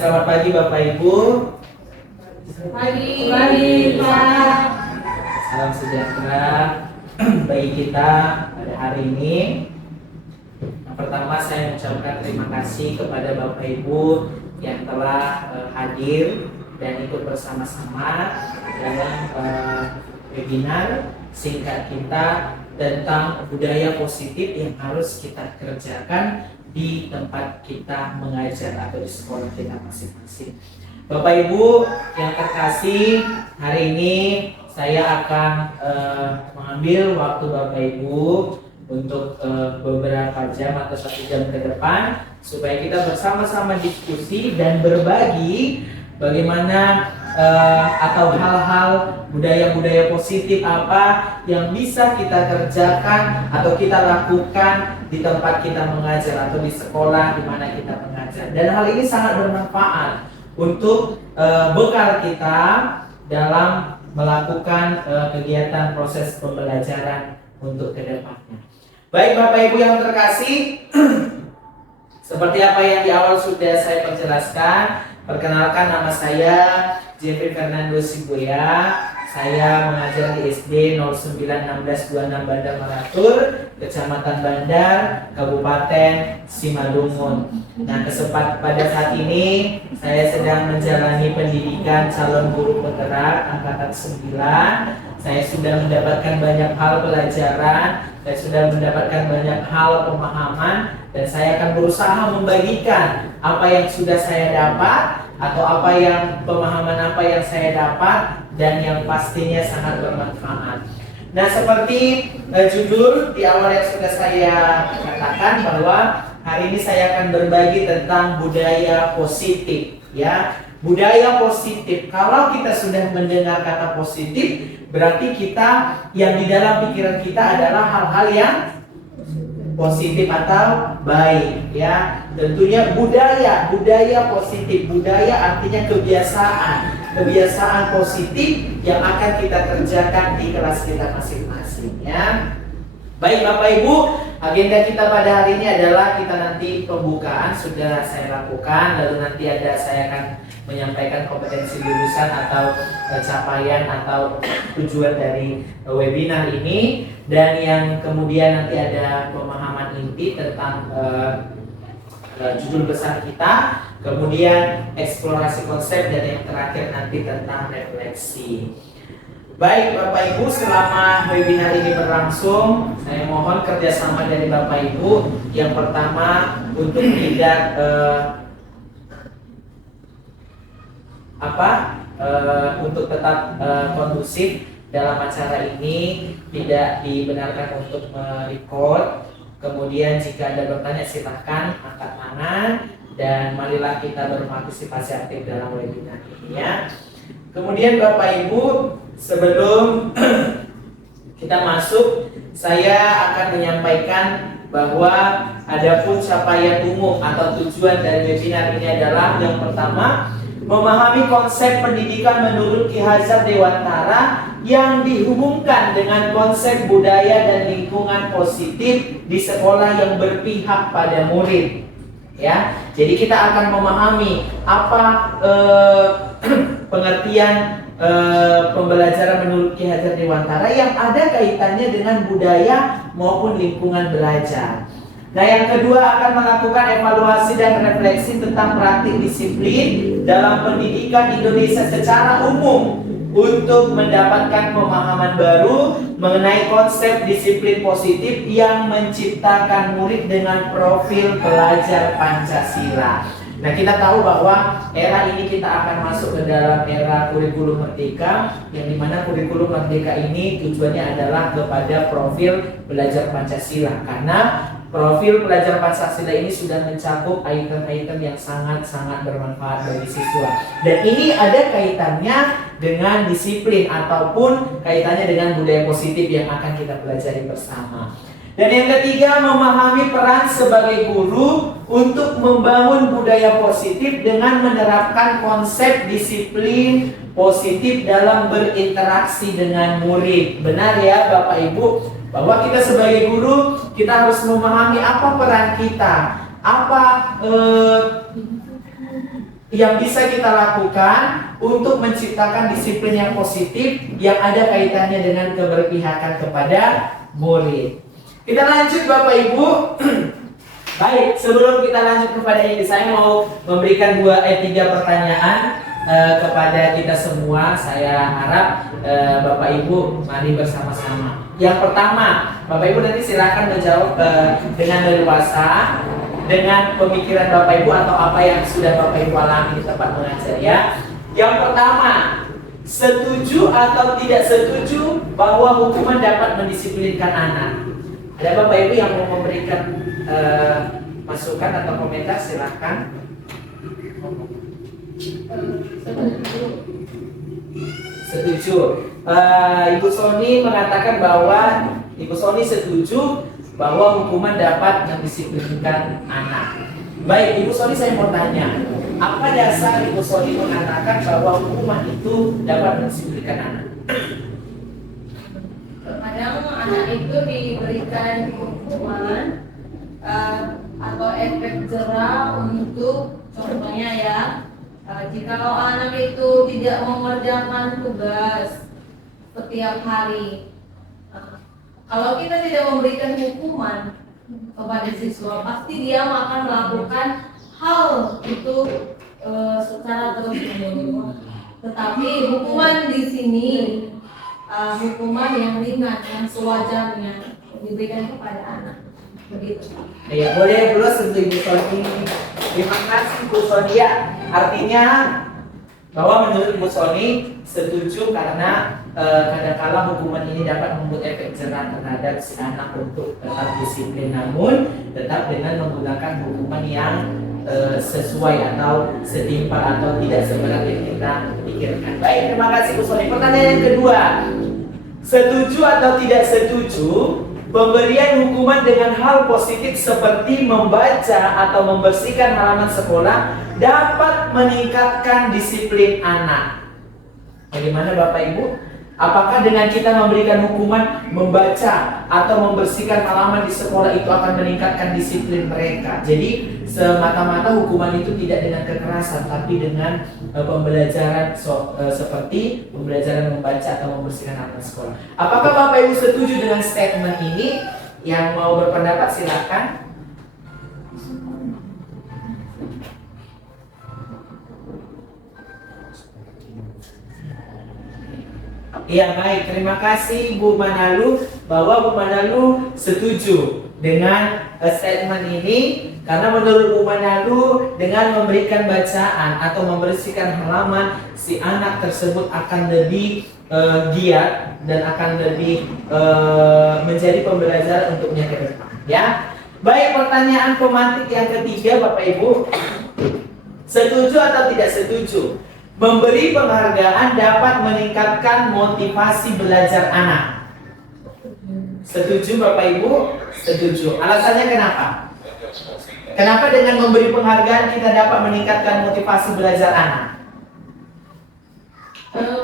selamat pagi Bapak Ibu. Pagi Pak. Salam sejahtera bagi kita pada hari ini. Yang pertama saya mengucapkan terima kasih kepada Bapak Ibu yang telah hadir dan ikut bersama-sama dalam webinar singkat kita tentang budaya positif yang harus kita kerjakan di tempat kita mengajar atau di sekolah kita masing-masing. Bapak Ibu yang terkasih, hari ini saya akan mengambil waktu Bapak Ibu untuk beberapa jam atau 1 jam ke depan supaya kita bersama-sama diskusi dan berbagi bagaimana atau hal-hal budaya-budaya positif apa yang bisa kita kerjakan atau kita lakukan di tempat kita mengajar atau di sekolah di mana kita mengajar. Dan hal ini sangat bermanfaat untuk bekal kita dalam melakukan kegiatan proses pembelajaran untuk kedepannya. Baik Bapak Ibu yang terkasih, seperti apa yang di awal sudah saya perjelaskan, perkenalkan nama saya Jeffrey Fernando Sibuya. Saya mengajar di SD 091626 Bandar Maratur, Kecamatan Bandar, Kabupaten Simalungun. Nah, pada saat ini saya sedang menjalani pendidikan calon guru penggerak angkatan 9. Saya sudah mendapatkan banyak hal pelajaran, saya sudah mendapatkan banyak hal pemahaman, dan saya akan berusaha membagikan apa yang sudah saya dapat atau apa yang pemahaman apa yang saya dapat dan yang pastinya sangat bermanfaat. Nah, seperti judul di awal yang sudah saya katakan bahwa hari ini saya akan berbagi tentang budaya positif, ya. Budaya positif. Kalau kita sudah mendengar kata positif, berarti kita yang di dalam pikiran kita adalah hal-hal yang positif atau baik, ya. Tentunya budaya positif. Budaya artinya kebiasaan positif yang akan kita kerjakan di kelas kita masing-masing, ya. Baik Bapak Ibu, agenda kita pada hari ini adalah kita nanti pembukaan sudah saya lakukan, lalu nanti saya akan menyampaikan kompetensi lulusan atau capaian atau tujuan dari webinar ini, dan yang kemudian nanti ada pemahaman inti tentang judul besar kita, kemudian eksplorasi konsep, dan yang terakhir nanti tentang refleksi. Baik Bapak Ibu, selama webinar ini berlangsung, saya mohon kerjasama dari Bapak Ibu. Yang pertama, untuk tidak untuk tetap kondusif dalam acara ini, tidak dibenarkan untuk merecord. Kemudian jika ada bertanya silahkan angkat tangan, dan marilah kita berpartisipasi aktif dalam webinar ini, ya. Kemudian Bapak Ibu, sebelum kita masuk, saya akan menyampaikan bahwa adapun capaian umum atau tujuan dari webinar ini adalah yang pertama, memahami konsep pendidikan menurut Ki Hajar Dewantara yang dihubungkan dengan konsep budaya dan lingkungan positif di sekolah yang berpihak pada murid, ya. Jadi kita akan memahami apa pengertian pembelajaran menurut Ki Hajar Dewantara yang ada kaitannya dengan budaya maupun lingkungan belajar. Nah, yang kedua akan melakukan evaluasi dan refleksi tentang praktik disiplin dalam pendidikan Indonesia secara umum untuk mendapatkan pemahaman baru mengenai konsep disiplin positif yang menciptakan murid dengan profil pelajar Pancasila. Nah, kita tahu bahwa era ini kita akan masuk ke dalam era kurikulum merdeka, yang dimana kurikulum merdeka ini tujuannya adalah kepada profil belajar Pancasila, karena profil pelajar Pancasila ini sudah mencakup item-item yang sangat-sangat bermanfaat bagi siswa. Dan ini ada kaitannya dengan disiplin ataupun kaitannya dengan budaya positif yang akan kita pelajari bersama. Dan yang ketiga, memahami peran sebagai guru untuk membangun budaya positif dengan menerapkan konsep disiplin positif dalam berinteraksi dengan murid. Benar ya Bapak Ibu, bahwa kita sebagai guru, kita harus memahami apa peran kita, apa yang bisa kita lakukan untuk menciptakan disiplin yang positif yang ada kaitannya dengan keberpihakan kepada murid. Kita lanjut Bapak Ibu. Baik, sebelum kita lanjut kepada ini, saya mau memberikan 3 pertanyaan kepada kita semua. Saya harap Bapak Ibu mari bersama-sama. Yang pertama, Bapak Ibu nanti silakan menjawab dengan leluasa, dengan pemikiran Bapak Ibu atau apa yang sudah Bapak Ibu alami di tempat mengajar ya. Yang pertama, setuju atau tidak setuju bahwa hukuman dapat mendisiplinkan anak? Ada Bapak Ibu yang mau memberikan masukan atau komentar, silakan. Setuju. Ibu Sony mengatakan bahwa Ibu Sony setuju bahwa hukuman dapat mendisiplinkan anak. Baik, Ibu Sony, saya mau tanya, apa dasar Ibu Sony mengatakan bahwa hukuman itu dapat mendisiplinkan anak? Kadang anak itu diberikan hukuman atau efek jera untuk, contohnya ya, jikalau anak itu tidak mengerjakan tugas setiap hari. Kalau kita tidak memberikan hukuman kepada siswa, pasti dia akan melakukan hal itu secara terus-menerus. Tetapi hukuman di sini hukuman yang ringan, yang sewajarnya diberikan kepada anak. Begitu. Ya, boleh plus untuk Ibu Sony. Terima kasih Ibu Sonia. Artinya bahwa menurut Ibu Sony setuju karena kadang-kala hukuman ini dapat membuat efek jerah terhadap si anak untuk tetap disiplin, namun tetap dengan menggunakan hukuman yang sesuai atau setimpal atau tidak seberat yang kita pikirkan. Baik, terima kasih Bu Sony. Pertanyaan yang kedua, setuju atau tidak setuju pemberian hukuman dengan hal positif seperti membaca atau membersihkan halaman sekolah dapat meningkatkan disiplin anak? Bagaimana Bapak Ibu? Apakah dengan kita memberikan hukuman membaca atau membersihkan halaman di sekolah itu akan meningkatkan disiplin mereka? Jadi semata-mata hukuman itu tidak dengan kekerasan, tapi dengan pembelajaran seperti pembelajaran membaca atau membersihkan halaman sekolah. Apakah Bapak Ibu setuju dengan statement ini? Yang mau berpendapat silakan. Iya, baik, terima kasih Bu Manalu bahwa Bu Manalu setuju dengan statement ini, karena menurut Bu Manalu dengan memberikan bacaan atau membersihkan halaman, si anak tersebut akan lebih giat dan akan lebih menjadi pembelajaran untuknya ke depan ya. Baik, pertanyaan pemantik yang ketiga Bapak Ibu, setuju atau tidak setuju memberi penghargaan dapat meningkatkan motivasi belajar anak? Setuju Bapak Ibu? Setuju. Alasannya kenapa? Kenapa dengan memberi penghargaan kita dapat meningkatkan motivasi belajar anak?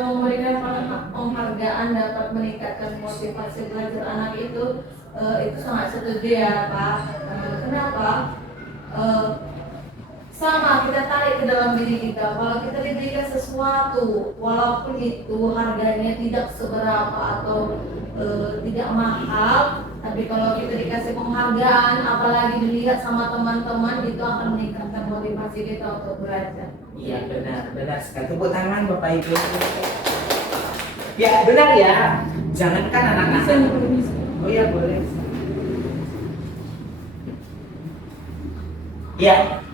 Memberikan penghargaan dapat meningkatkan motivasi belajar anak itu sangat setuju ya Pak. Kenapa? Sama kita tarik ke dalam diri kita. Kalau kita diberikan sesuatu, walaupun itu harganya tidak seberapa atau tidak mahal, tapi kalau kita dikasih penghargaan, apalagi dilihat sama teman-teman, itu akan meningkatkan motivasi kita untuk belajar. Iya, benar sekali. Tepuk tangan Bapak Ibu. Ya, benar ya. Jangankan anak-anak. Oh ya, boleh. Ya.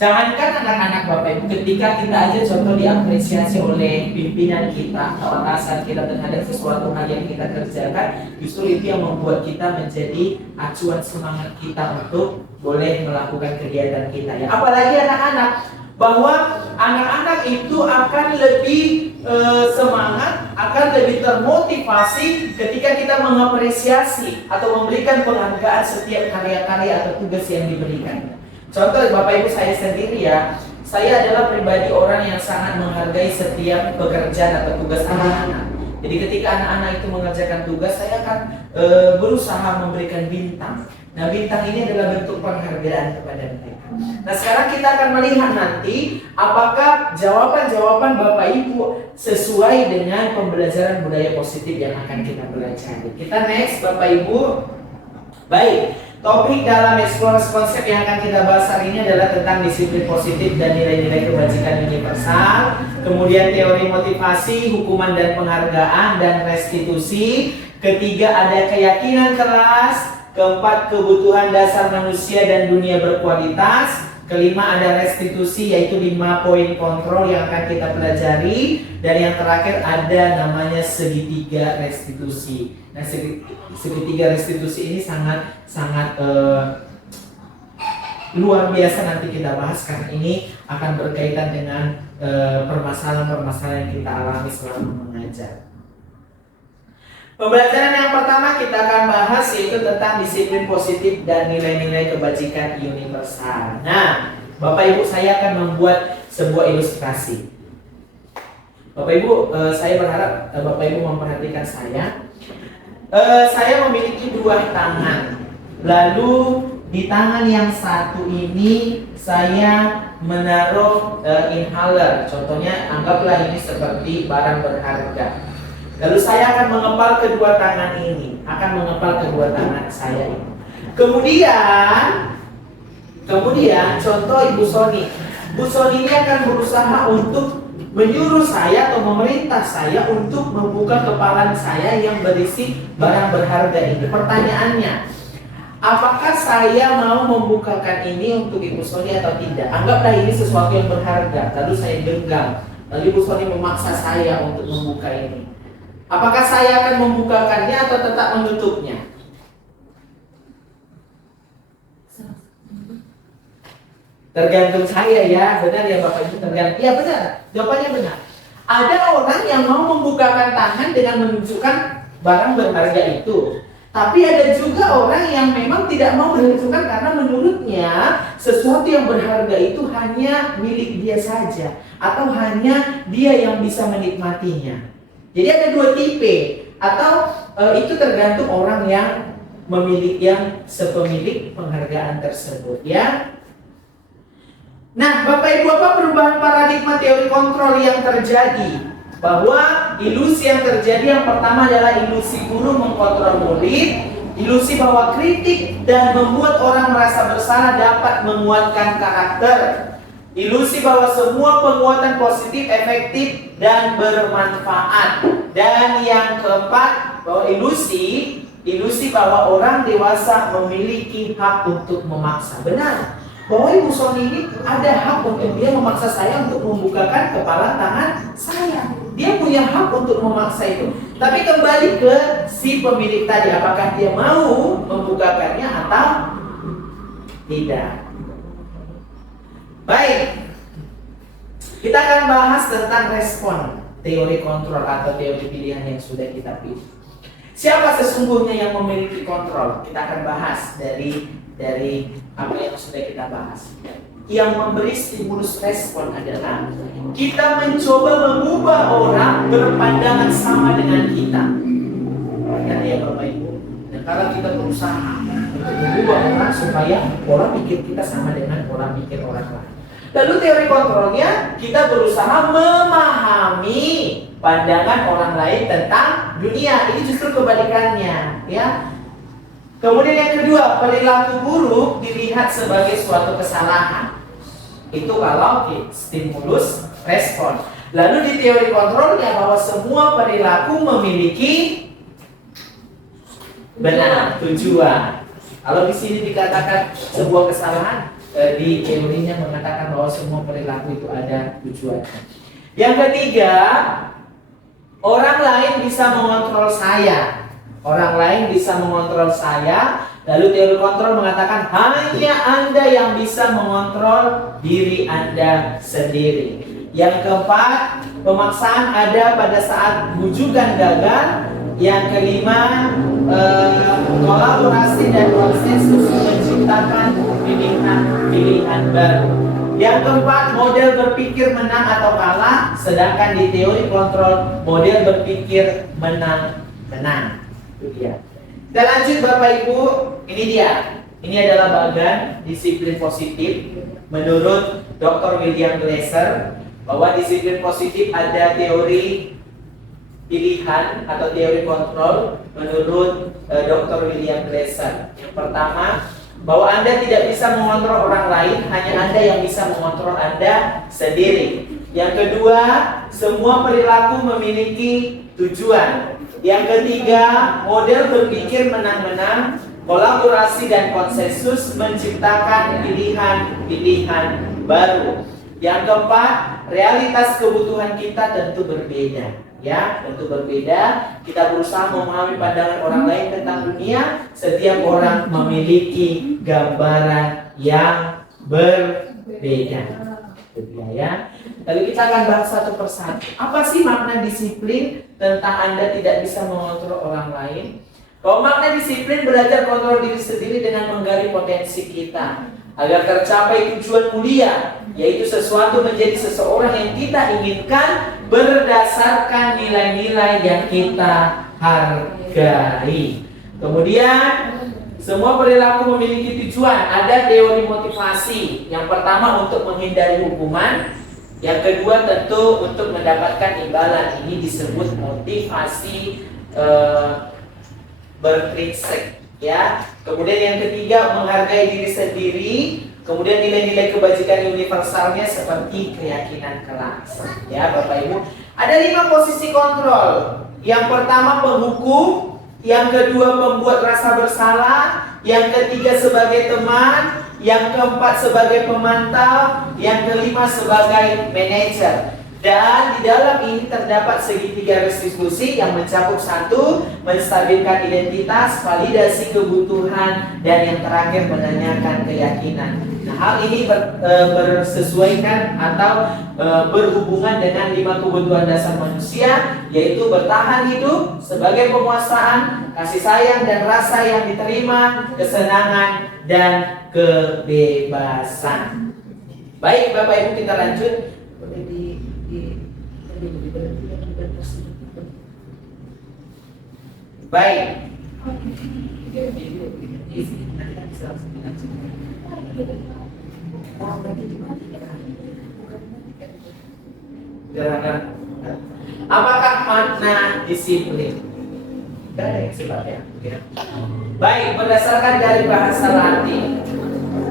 Jangankan anak-anak Bapak Ibu, ketika kita aja contoh diapresiasi oleh pimpinan kita atau atasan kita terhadap sesuatu hal yang kita kerjakan, justru itu yang membuat kita menjadi acuan semangat kita untuk boleh melakukan kegiatan kita ya. Apalagi anak-anak, bahwa anak-anak itu akan lebih semangat, akan lebih termotivasi ketika kita mengapresiasi atau memberikan penghargaan setiap karya-karya atau tugas yang diberikan. Contoh Bapak Ibu, saya sendiri ya, saya adalah pribadi orang yang sangat menghargai setiap pekerjaan atau tugas anak-anak. Jadi ketika anak-anak itu mengerjakan tugas, saya akan berusaha memberikan bintang. Nah, bintang ini adalah bentuk penghargaan kepada mereka. Nah, sekarang kita akan melihat nanti apakah jawaban-jawaban Bapak Ibu sesuai dengan pembelajaran budaya positif yang akan kita pelajari. Kita next Bapak Ibu. Baik, topik dalam eksplorasi konsep yang akan kita bahas hari ini adalah tentang disiplin positif dan nilai-nilai kebajikan universal. Kemudian teori motivasi, hukuman dan penghargaan, dan restitusi. Ketiga ada keyakinan kelas. Keempat, kebutuhan dasar manusia dan dunia berkualitas. Kelima, ada restitusi, yaitu 5 poin kontrol yang akan kita pelajari. Dan yang terakhir ada namanya segitiga restitusi. Nah, segitiga restitusi ini sangat luar biasa, nanti kita bahas karena ini akan berkaitan dengan permasalahan-permasalahan yang kita alami selama mengajar. Pembelajaran yang pertama kita akan bahas yaitu tentang disiplin positif dan nilai-nilai kebajikan universal. Nah, Bapak Ibu, saya akan membuat sebuah ilustrasi. Bapak Ibu, saya berharap Bapak Ibu memperhatikan saya. Saya memiliki 2 tangan. Lalu di tangan yang satu ini saya menaruh inhaler. Contohnya anggaplah ini seperti barang berharga. Lalu saya akan mengepal kedua tangan ini, akan mengepal kedua tangan saya ini. Kemudian contoh Ibu Soni. Bu Soni ini akan berusaha untuk menyuruh saya atau memerintah saya untuk membuka kepala saya yang berisi barang berharga ini. Pertanyaannya, apakah saya mau membukakan ini untuk Ibu Soni atau tidak? Anggaplah ini sesuatu yang berharga, lalu saya genggam. Lalu Ibu Soni memaksa saya untuk membuka ini. Apakah saya akan membukakannya atau tetap menutupnya? Tergantung saya ya, benar ya Bapak Ibu, tergantung. Ya benar, jawabannya benar. Ada orang yang mau membukakan tangan dengan menunjukkan barang berharga itu. Tapi ada juga orang yang memang tidak mau menunjukkan karena menurutnya sesuatu yang berharga itu hanya milik dia saja atau hanya dia yang bisa menikmatinya. Jadi ada 2 tipe, atau itu tergantung orang yang memiliki, yang sepemilik penghargaan tersebut ya. Nah, Bapak Ibu, apa perubahan paradigma teori kontrol yang terjadi? Bahwa ilusi yang terjadi yang pertama adalah ilusi guru mengkontrol murid, ilusi bahwa kritik dan membuat orang merasa bersalah dapat menguatkan karakter. Ilusi bahwa semua penguatan positif efektif dan bermanfaat. Dan yang keempat, bahwa ilusi bahwa orang dewasa memiliki hak untuk memaksa. Benar, bahwa Ibu Soni ini ada hak untuk dia memaksa saya untuk membukakan kepala tangan saya. Dia punya hak untuk memaksa itu. Tapi kembali ke si pemilik tadi, apakah dia mau membukakannya atau tidak. Baik, kita akan bahas tentang respon teori kontrol atau teori pilihan yang sudah kita pilih. Siapa sesungguhnya yang memiliki kontrol? Kita akan bahas dari apa yang sudah kita bahas. Yang memberi stimulus respon adalah kita mencoba mengubah orang berpandangan sama dengan kita. Dan ya Bapak Ibu, dan kalau kita berusaha untuk mengubah orang supaya orang pikir kita sama dengan orang pikir orang lain. Lalu teori kontrolnya, kita berusaha memahami pandangan orang lain tentang dunia. Ini justru kebalikannya, ya. Kemudian yang kedua, perilaku buruk dilihat sebagai suatu kesalahan. Itu kalau stimulus respon. Lalu di teori kontrolnya bahwa semua perilaku memiliki benar tujuan. Kalau di sini dikatakan sebuah kesalahan, di teorinya mengatakan bahwa semua perilaku itu ada tujuannya. Yang ketiga, orang lain bisa mengontrol saya. Orang lain bisa mengontrol saya. Lalu teori kontrol mengatakan hanya Anda yang bisa mengontrol diri Anda sendiri. Yang keempat, pemaksaan ada pada saat bujukan gagal. Yang kelima, kolaborasi dan konsensus menciptakan pilihan baru. Yang keempat, model berpikir menang atau kalah, sedangkan di teori kontrol model berpikir menang. Itu dia. Kita lanjut Bapak Ibu, ini dia. Ini adalah bagan disiplin positif menurut Dr. William Glasser, bahwa disiplin positif ada teori pilihan atau teori kontrol menurut Dr. William Glasser. Yang pertama, bahwa Anda tidak bisa mengontrol orang lain, hanya Anda yang bisa mengontrol Anda sendiri. Yang kedua, semua perilaku memiliki tujuan. Yang ketiga, model berpikir menang-menang, kolaborasi dan konsensus menciptakan pilihan-pilihan baru. Yang keempat, realitas kebutuhan kita tentu berbeda. Ya, tentu berbeda. Kita berusaha memahami pandangan orang lain tentang dunia. Setiap orang memiliki gambaran yang berbeda. Ya. Lalu kita akan bahas satu persatu. Apa sih makna disiplin tentang Anda tidak bisa mengontrol orang lain? Bahwa makna disiplin belajar kontrol diri sendiri dengan menggali potensi kita agar tercapai tujuan mulia, yaitu sesuatu menjadi seseorang yang kita inginkan berdasarkan nilai-nilai yang kita hargai. Kemudian semua perilaku memiliki tujuan. Ada teori motivasi. Yang pertama untuk menghindari hukuman, yang kedua tentu untuk mendapatkan imbalan. Ini disebut motivasi berprinsip, ya. Kemudian yang ketiga menghargai diri sendiri. Kemudian nilai-nilai kebajikan universalnya seperti keyakinan kelas. Ya, Bapak Ibu. Ada 5 posisi kontrol. Yang pertama penghukum, yang kedua pembuat rasa bersalah, yang ketiga sebagai teman, yang keempat sebagai pemantau, yang kelima sebagai manajer. Dan di dalam ini terdapat segitiga restitusi yang mencakup 1, menstabilkan identitas, validasi kebutuhan, dan yang terakhir menanyakan keyakinan. Nah, hal ini bersesuaikan atau berhubungan dengan 5 kebutuhan dasar manusia, yaitu bertahan hidup, sebagai penguasaan, kasih sayang dan rasa yang diterima, kesenangan dan kebebasan. Baik Bapak Ibu, kita lanjut. Baik. Apakah makna disiplin? Baik, berdasarkan dari bahasa Latin,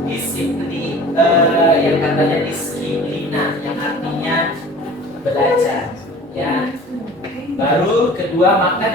disiplin yang katanya disiplina, yang artinya belajar, ya. Baru kedua, makna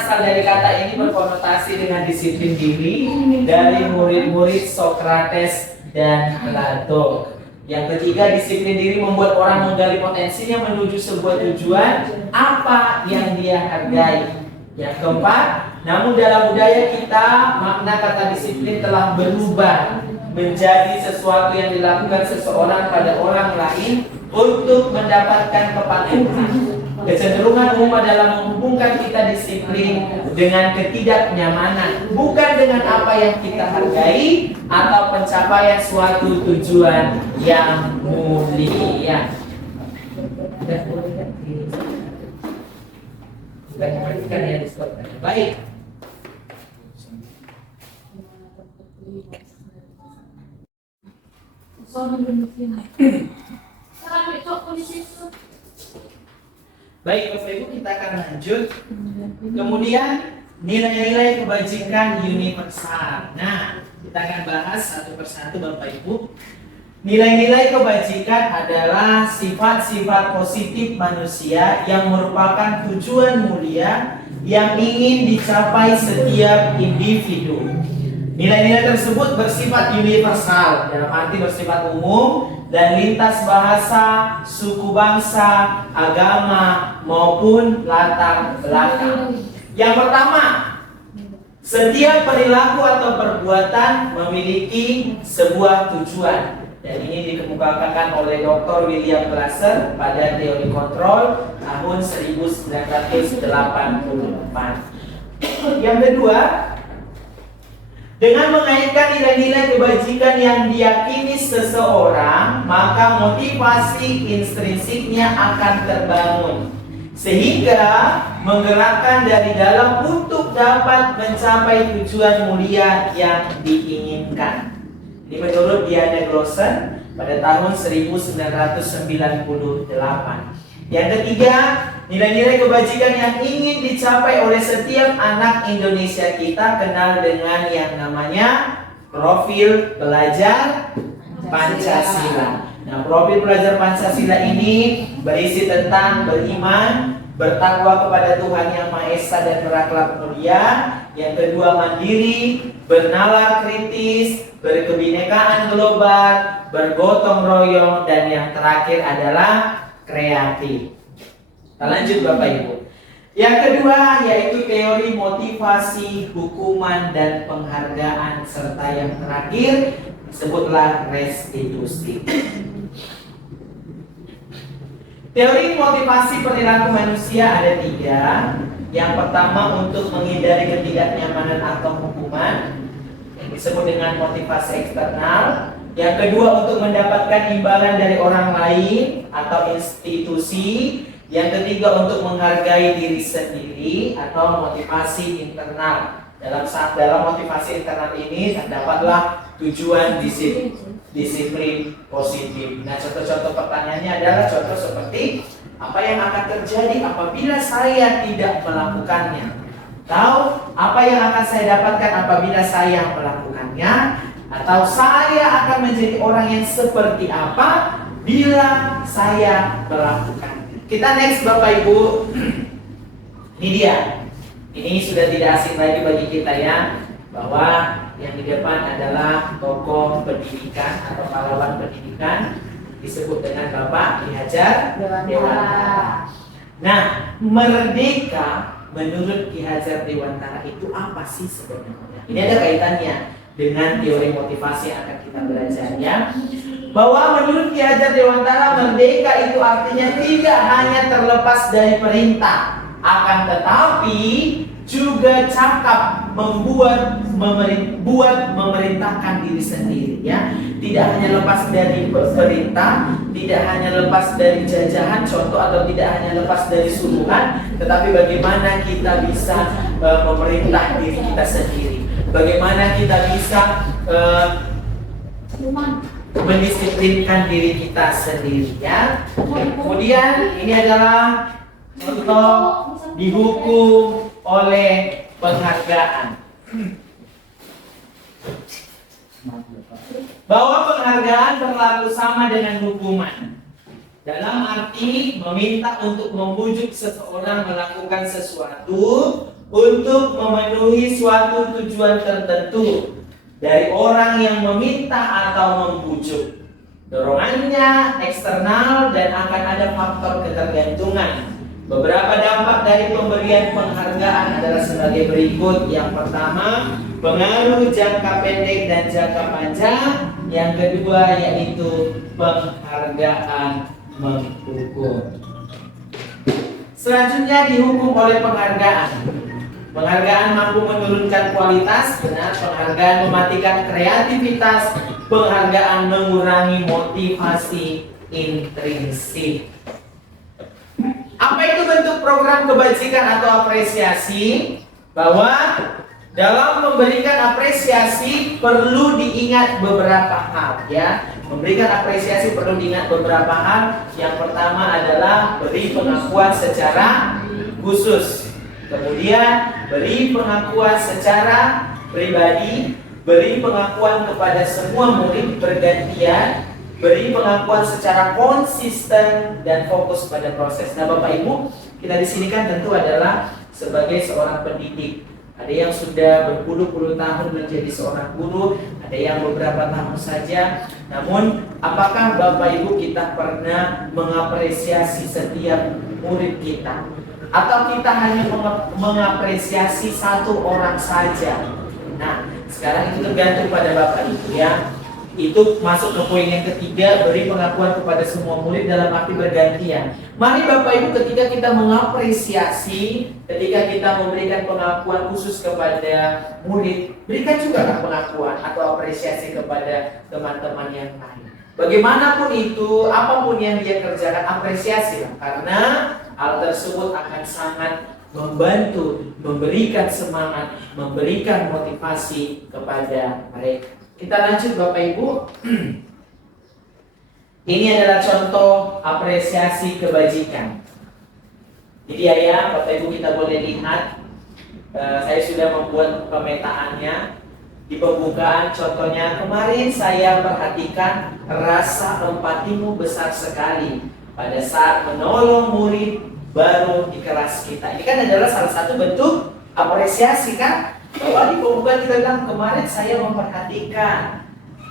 asal dari kata ini berkonotasi dengan disiplin diri dari murid-murid Socrates dan Plato. Yang ketiga, disiplin diri membuat orang menggali potensinya menuju sebuah tujuan apa yang dia hargai. Yang keempat, namun dalam budaya kita makna kata disiplin telah berubah menjadi sesuatu yang dilakukan seseorang pada orang lain untuk mendapatkan kepatuhan. Kecenderungan umum adalah menghubungkan kita disiplin dengan ketidaknyamanan, bukan dengan apa yang kita hargai atau pencapaian suatu tujuan yang mulia. Baik. Baik Bapak Ibu, kita akan lanjut. Kemudian nilai-nilai kebajikan universal. Nah, kita akan bahas satu persatu Bapak Ibu. Nilai-nilai kebajikan adalah sifat-sifat positif manusia yang merupakan tujuan mulia yang ingin dicapai setiap individu. Nilai-nilai tersebut bersifat universal, dalam arti bersifat umum dan lintas bahasa, suku bangsa, agama maupun latar belakang. Yang pertama, setiap perilaku atau perbuatan memiliki sebuah tujuan. Dan ini dikemukakan oleh Dr. William Glasser pada teori kontrol tahun 1984. Yang kedua, Dengan mengaitkan nilai-nilai kebajikan yang diyakini seseorang, maka motivasi intrinsiknya akan terbangun, sehingga menggerakkan dari dalam untuk dapat mencapai tujuan mulia yang diinginkan. Ini menurut Diana Glosson pada tahun 1998. Yang ketiga, nilai-nilai kebajikan yang ingin dicapai oleh setiap anak Indonesia kita kenal dengan yang namanya profil pelajar Pancasila. Nah, profil pelajar Pancasila ini berisi tentang beriman, bertakwa kepada Tuhan Yang Maha Esa dan berakhlak mulia. Yang kedua, mandiri, bernalar kritis, berkebinekaan global, bergotong royong, dan yang terakhir adalah kreatif. Kita lanjut Bapak Ibu. Yang kedua yaitu teori motivasi, hukuman, dan penghargaan, serta yang terakhir disebutlah restitusi. Teori motivasi perilaku manusia ada 3. Yang pertama untuk menghindari ketidaknyamanan atau hukuman, yang disebut dengan motivasi eksternal. Yang kedua untuk mendapatkan imbalan dari orang lain atau institusi. Yang ketiga untuk menghargai diri sendiri atau motivasi internal. Dalam motivasi internal ini terdapatlah tujuan disiplin positif. Nah, contoh-contoh pertanyaannya adalah contoh seperti apa yang akan terjadi apabila saya tidak melakukannya? Atau apa yang akan saya dapatkan apabila saya melakukannya? Atau saya akan menjadi orang yang seperti apa bila saya melakukan. Kita next Bapak Ibu. Ini dia. Ini sudah tidak asing lagi bagi kita ya, bahwa yang di depan adalah tokoh pendidikan atau pahlawan pendidikan, disebut dengan Bapak Ki Hajar Dewantara. Nah, merdeka menurut Ki Hajar Dewantara itu apa sih sebenarnya? Ini ada kaitannya dengan teori motivasi yang akan kita belajar ya. Bahwa menurut Ki Hajar Dewantara, merdeka itu artinya tidak hanya terlepas dari perintah, akan tetapi juga cakap memerintahkan diri sendiri ya. Tidak hanya lepas dari perintah, tidak hanya lepas dari jajahan contoh, atau tidak hanya lepas dari suruhan, tetapi bagaimana kita bisa memerintah diri kita sendiri. Bagaimana kita bisa mendisiplinkan diri kita sendiri ya. Kemudian ini adalah contoh dihukum oleh penghargaan. Bahwa penghargaan berlaku sama dengan hukuman. Dalam arti meminta untuk membujuk seseorang melakukan sesuatu untuk memenuhi suatu tujuan tertentu dari orang yang meminta atau membujuk. Dorongannya eksternal dan akan ada faktor ketergantungan. Beberapa dampak dari pemberian penghargaan adalah sebagai berikut. Yang pertama, pengaruh jangka pendek dan jangka panjang. Yang kedua yaitu penghargaan menghukum. Selanjutnya dihukum oleh penghargaan. Penghargaan mampu menurunkan kualitas, benar. Penghargaan mematikan kreativitas. Penghargaan mengurangi motivasi intrinsik. Apa itu bentuk program kebajikan atau apresiasi? Bahwa dalam memberikan apresiasi perlu diingat beberapa hal ya. Memberikan apresiasi perlu diingat beberapa hal. Yang pertama adalah beri pengakuan secara khusus. Kemudian beri pengakuan secara pribadi, beri pengakuan kepada semua murid bergantian, beri pengakuan secara konsisten dan fokus pada proses. Nah, Bapak Ibu, kita di sini kan tentu adalah sebagai seorang pendidik. Ada yang sudah berpuluh-puluh tahun menjadi seorang guru, ada yang beberapa tahun saja. Namun, apakah Bapak Ibu kita pernah mengapresiasi setiap murid kita? Atau kita hanya mengapresiasi satu orang saja? Nah, sekarang itu tergantung pada Bapak Ibu ya. Itu masuk ke poin yang ketiga, beri pengakuan kepada semua murid dalam arti bergantian. Mari Bapak Ibu, ketika kita mengapresiasi, ketika kita memberikan pengakuan khusus kepada murid, berikan juga pengakuan atau apresiasi kepada teman-teman yang lain. Bagaimanapun itu, apapun yang dia kerjakan, apresiasi lah. Karena hal tersebut akan sangat membantu, memberikan semangat, memberikan motivasi kepada mereka. Kita lanjut Bapak Ibu. Ini adalah contoh apresiasi kebajikan. Jadi ya Bapak Ibu, kita boleh lihat, saya sudah membuat pemetaannya. Di pembukaan contohnya, kemarin saya perhatikan rasa empatimu besar sekali pada saat menolong murid baru di kelas kita. Ini kan adalah salah satu bentuk apresiasi kan? Bahwa di pembukaan kita bilang kemarin saya memperhatikan.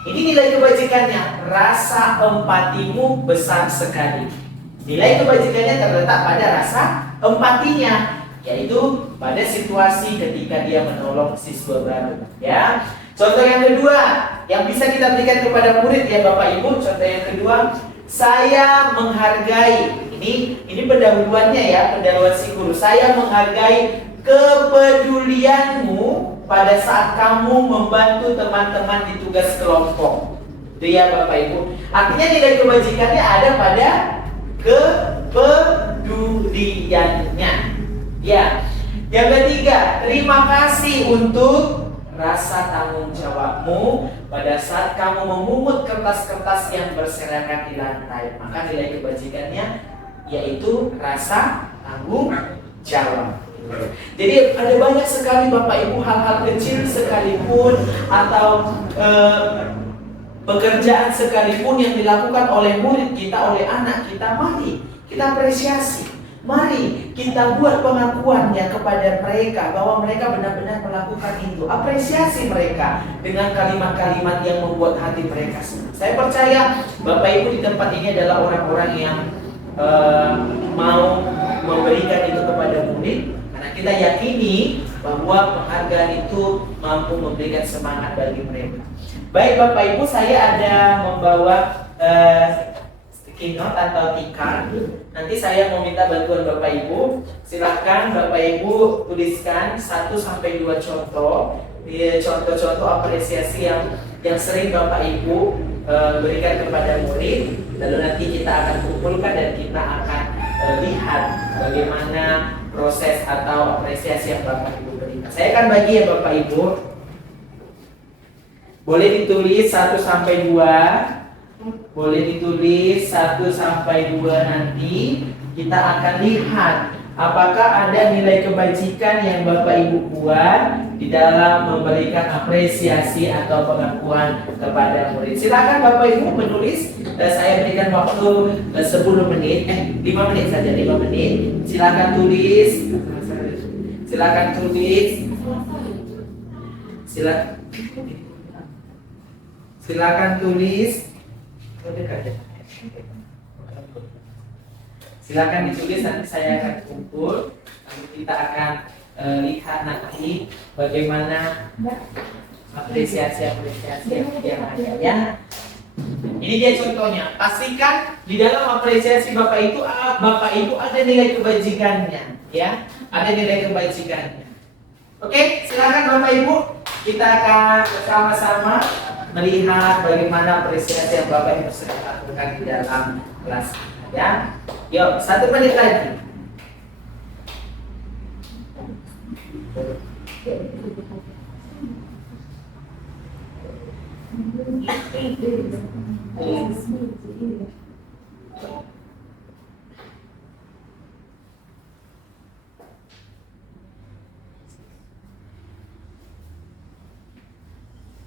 Ini nilai kebajikannya, rasa empatimu besar sekali. Nilai kebajikannya terletak pada rasa empatinya, yaitu pada situasi ketika dia menolong siswa baru. Ya, contoh yang kedua yang bisa kita berikan kepada murid ya Bapak Ibu. Contoh yang kedua, saya menghargai. Ini pendahuluannya ya, pendahuluan si guru. Saya menghargai kepedulianmu pada saat kamu membantu teman-teman di tugas kelompok. Itu ya Bapak Ibu. Artinya nilai kebajikannya ada pada kepeduliannya. Ya. Yang ketiga, terima kasih untuk rasa tanggung jawabmu pada saat kamu memungut kertas-kertas yang berserakan di lantai. Maka nilai kebajikannya yaitu rasa tanggung jawab. Jadi ada banyak sekali Bapak Ibu hal-hal kecil sekalipun atau pekerjaan sekalipun yang dilakukan oleh murid kita, oleh anak kita, mari kita apresiasi. Mari kita buat pengakuannya kepada mereka bahwa mereka benar-benar melakukan itu. Apresiasi mereka dengan kalimat-kalimat yang membuat hati mereka senang. Saya percaya Bapak Ibu di tempat ini adalah orang-orang yang mau memberikan itu kepada murid. Kita yakini bahwa penghargaan itu mampu memberikan semangat bagi mereka. Baik Bapak Ibu, saya ada membawa sticky note atau tikar. Nanti saya mau minta bantuan Bapak Ibu. Silahkan Bapak Ibu tuliskan 1-2 contoh, contoh-contoh apresiasi yang sering Bapak Ibu berikan kepada murid. Lalu nanti kita akan kumpulkan dan kita akan lihat bagaimana proses atau apresiasi yang Bapak Ibu berikan. Saya akan bagi ya Bapak Ibu. Boleh ditulis 1-2. Boleh ditulis 1-2 nanti. Kita akan lihat apakah ada nilai kebajikan yang Bapak Ibu buat di dalam memberikan apresiasi atau pengakuan kepada murid. Silakan Bapak Ibu menulis. Saya berikan waktu 10 menit, 5 menit saja, 5 menit. Silakan tulis. Silakan tulis. Silakan tulis. Silakan ditulis, nanti saya akan kumpul. Nanti kita akan lihat nanti bagaimana apresiasi yang ada ya. Ini dia contohnya. Pastikan di dalam apresiasi Bapak Ibu ada nilai kebajikannya, ya. Ada nilai kebajikannya. Oke, silakan Bapak Ibu. Kita akan bersama-sama melihat bagaimana apresiasi yang Bapak Ibu sedang lakukan di dalam kelas, ya. Yuk, 1 menit lagi.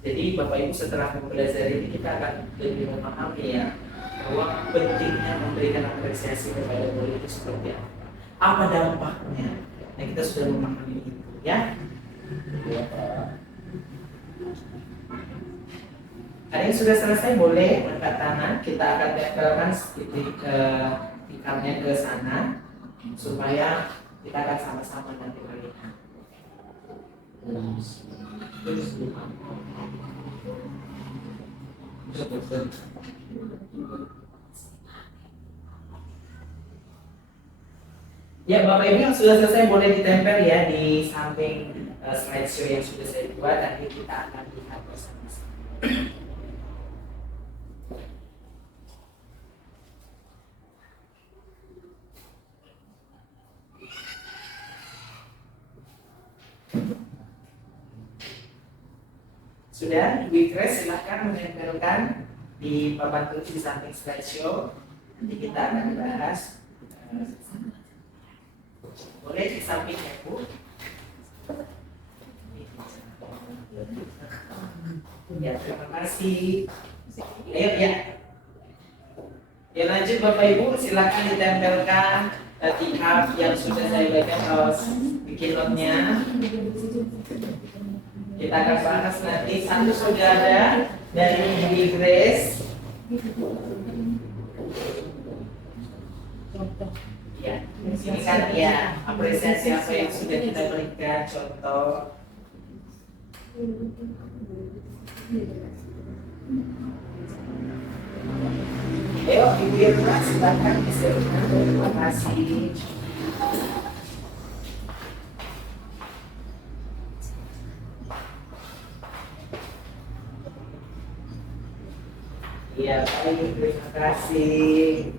Jadi Bapak Ibu setelah belajar ini kita akan lebih memahami ya bahwa pentingnya memberikan apresiasi kepada murid itu seperti apa. Apa dampaknya? Nah, kita sudah memahami itu ya. Ada yang sudah selesai boleh angkat tangan. Kita akan tempelkan tikarnya ke sana supaya kita akan sama-sama nanti melihat. Ya, Bapak Ibu yang sudah selesai boleh ditempel ya di samping slideshow yang sudah saya buat. Nanti kita akan lihat bersama-sama. Sudah, Ibu Grace silahkan menempelkan di papan tulis di samping slideshow. Nanti kita akan bahas. Boleh di sampingnya, Bu. Ya, terima kasih. Ayo ya. Ya lanjut Bapak Ibu, silakan ditempelkan tab yang sudah saya bagikan harus bikin note-nya. Kita akan bahas nanti. Satu sudah ada dari Ibu Grace. Ya, ini kan ya apresiasi apa yang sudah kita berikan contoh. Ayo Ibu Irma silakan diserahkan. Terima kasih. Iya, baik, terima kasih.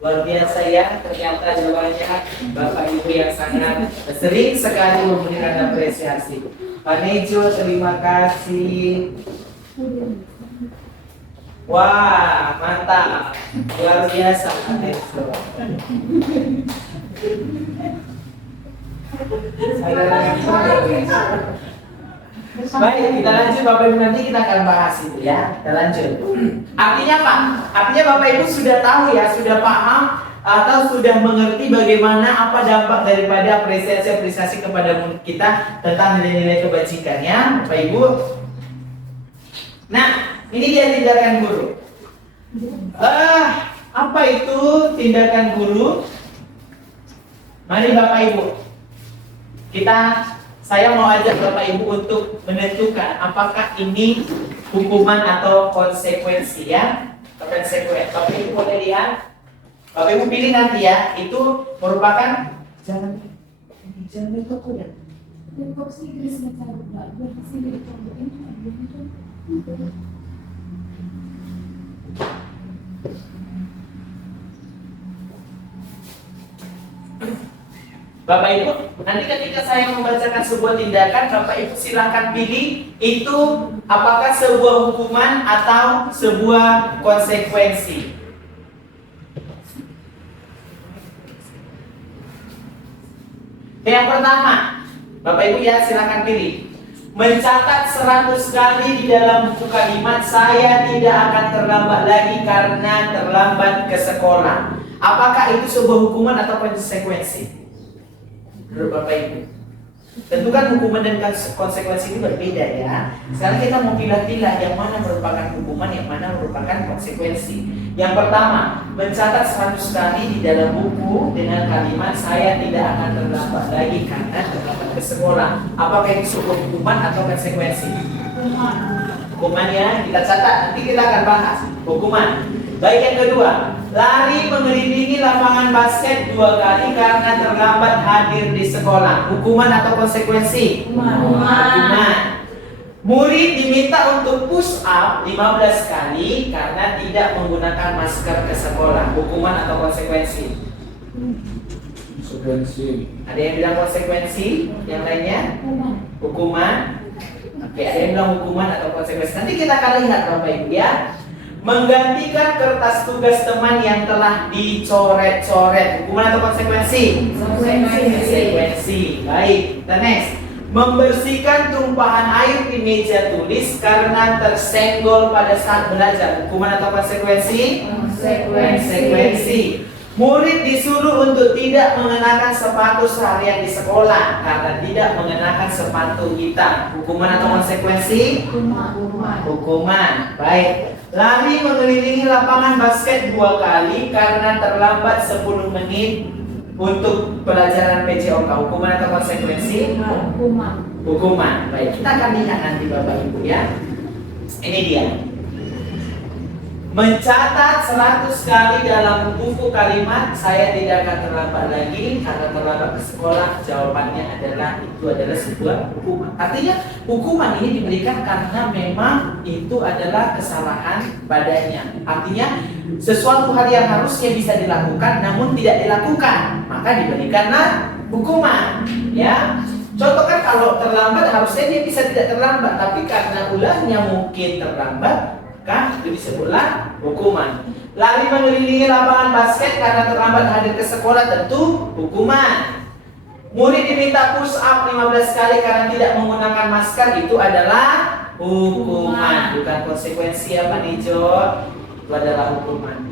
Luar biasa ya, ternyata jawabannya Bapak Ibu yang sangat sering sekali memberikan apresiasi. Pak Nejo, terima kasih. Wah, mantap. Luar biasa Pak Nejo. Baik, kita lanjut Bapak Ibu, nanti kita akan bahas itu ya. Kita lanjut. Artinya apa? Artinya Bapak Ibu sudah tahu ya, sudah paham atau sudah mengerti bagaimana apa dampak daripada apresiasi kepada murid kita tentang nilai-nilai kebajikan ya, Bapak Ibu. Nah, ini dia tindakan guru. Apa itu tindakan guru? Mari Bapak Ibu, saya mau ajak Bapak Ibu untuk menentukan apakah ini hukuman atau konsekuensi ya. Konsekuensi. Bapak Ibu boleh lihat. Bapak Ibu pilih nanti ya. Itu merupakan jangan itu aku ya. Bapak Ibu, nanti ketika saya membacakan sebuah tindakan, Bapak Ibu silakan pilih itu apakah sebuah hukuman atau sebuah konsekuensi. Yang pertama, Bapak Ibu ya silakan pilih. Mencatat 100 kali di dalam buku kalimat, saya tidak akan terlambat lagi karena terlambat ke sekolah. Apakah itu sebuah hukuman atau konsekuensi? Menurut Bapak Ibu, tentu kan hukuman dan konsekuensi ini berbeda ya. Sekarang kita mau pilih-pilih yang mana merupakan hukuman, yang mana merupakan konsekuensi. Yang pertama, mencatat 100 kali di dalam buku dengan kalimat saya tidak akan terlambat lagi karena terlambat ke sekolah. Apakah itu sebuah hukuman atau konsekuensi? Hukuman ya, kita catat, nanti kita akan bahas hukuman. Baik, yang kedua, lari mengelilingi lapangan basket 2 kali karena terlambat hadir di sekolah. Hukuman atau konsekuensi? Hukuman. Murid diminta untuk push up 15 kali karena tidak menggunakan masker ke sekolah. Hukuman atau konsekuensi? Konsekuensi. Ada yang bilang konsekuensi? Yang lainnya? Hukuman. Oke, ada yang bilang hukuman atau konsekuensi. Nanti kita akan lihat Bapak Ibu ya. Menggantikan kertas tugas teman yang telah dicoret-coret. Hukuman atau konsekuensi? Konsekuensi. Baik, kita next. Membersihkan tumpahan air di meja tulis karena tersenggol pada saat belajar. Hukuman atau konsekuensi? Konsekuensi. Murid disuruh untuk tidak mengenakan sepatu seharian di sekolah karena tidak mengenakan sepatu hitam. Hukuman atau konsekuensi? Hukuman. Baik. Lari mengelilingi lapangan basket 2 kali karena terlambat 10 menit untuk pelajaran PJOK. Hukuman atau konsekuensi? Hukuman. Baik, kita akan lihat nanti Bapak Ibu ya. Ini dia. Mencatat 100 kali dalam buku kalimat saya tidak akan terlambat lagi karena terlambat ke sekolah. Jawabannya adalah itu adalah sebuah hukuman. Artinya hukuman ini diberikan karena memang itu adalah kesalahan padanya. Artinya sesuatu hal yang harusnya bisa dilakukan namun tidak dilakukan, maka diberikanlah hukuman. Ya, contoh kan kalau terlambat harusnya dia bisa tidak terlambat, tapi karena ulahnya mungkin terlambat, itu disebutlah hukuman. Lari mengelilingi lapangan basket karena terlambat hadir ke sekolah, tentu hukuman. Murid diminta push up 15 kali karena tidak menggunakan masker, itu adalah hukuman. Bukan konsekuensi ya Pak Nijo, itu adalah hukuman.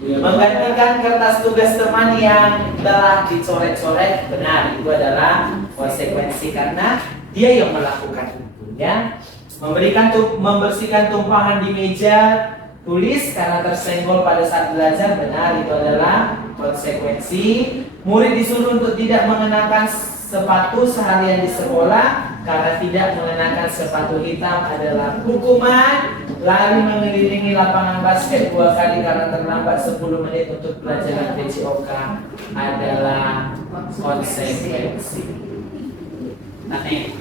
Menggantikan kertas tugas teman yang telah dicoret-coret, benar, itu adalah konsekuensi karena dia yang melakukan itu, ya. Membersihkan tumpahan di meja tulis karena tersenggol pada saat belajar, benar, itu adalah konsekuensi. Murid disuruh untuk tidak mengenakan sepatu seharian di sekolah karena tidak mengenakan sepatu hitam, adalah hukuman. Lari mengelilingi lapangan basket 2 kali karena terlambat 10 menit untuk pelajaran PJOK adalah konsekuensi. Aneh.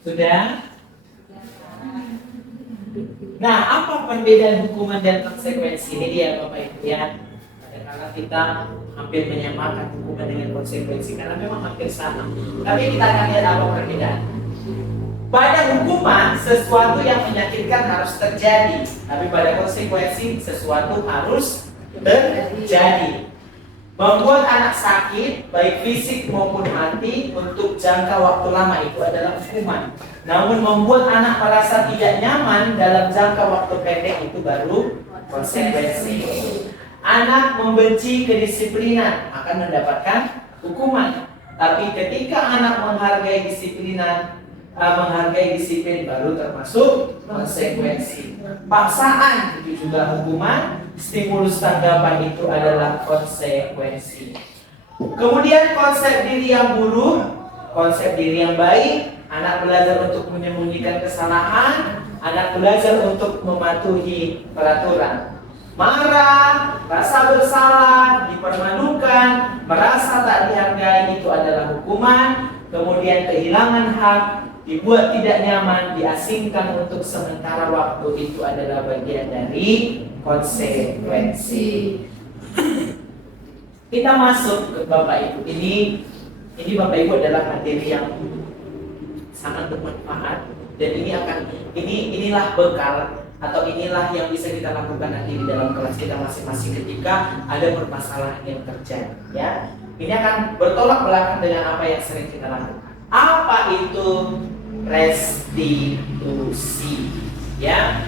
Sudah? Nah, apa perbedaan hukuman dan konsekuensi? Ini dia Bapak Ibu ya. Kadang-kadang kita hampir menyamakan hukuman dengan konsekuensi karena memang hampir sama. Tapi kita akan lihat apa perbedaan. Pada hukuman, sesuatu yang menyakitkan harus terjadi. Tapi pada konsekuensi, sesuatu harus terjadi. Membuat anak sakit, baik fisik maupun hati, untuk jangka waktu lama, itu adalah hukuman. Namun membuat anak merasa tidak nyaman dalam jangka waktu pendek, itu baru konsekuensi. Anak membenci kedisiplinan akan mendapatkan hukuman. Tapi ketika anak menghargai disiplin, baru termasuk konsekuensi. Paksaan itu juga hukuman. Stimulus tanggapan itu adalah konsekuensi. Kemudian konsep diri yang buruk, konsep diri yang baik. Anak belajar untuk menyembunyikan kesalahan, anak belajar untuk mematuhi peraturan. Marah, rasa bersalah, dipermalukan, merasa tak dihargai, itu adalah hukuman. Kemudian kehilangan hak, dibuat tidak nyaman, diasingkan untuk sementara waktu, itu adalah bagian dari konsekuensi. Kita masuk ke Bapak Ibu. Ini Bapak Ibu adalah materi yang sangat bermanfaat, dan inilah bekal atau inilah yang bisa kita lakukan nanti di dalam kelas kita masing-masing ketika ada permasalahan yang terjadi, ya. Ini akan bertolak belakang dengan apa yang sering kita lakukan. Apa itu restitusi? Ya.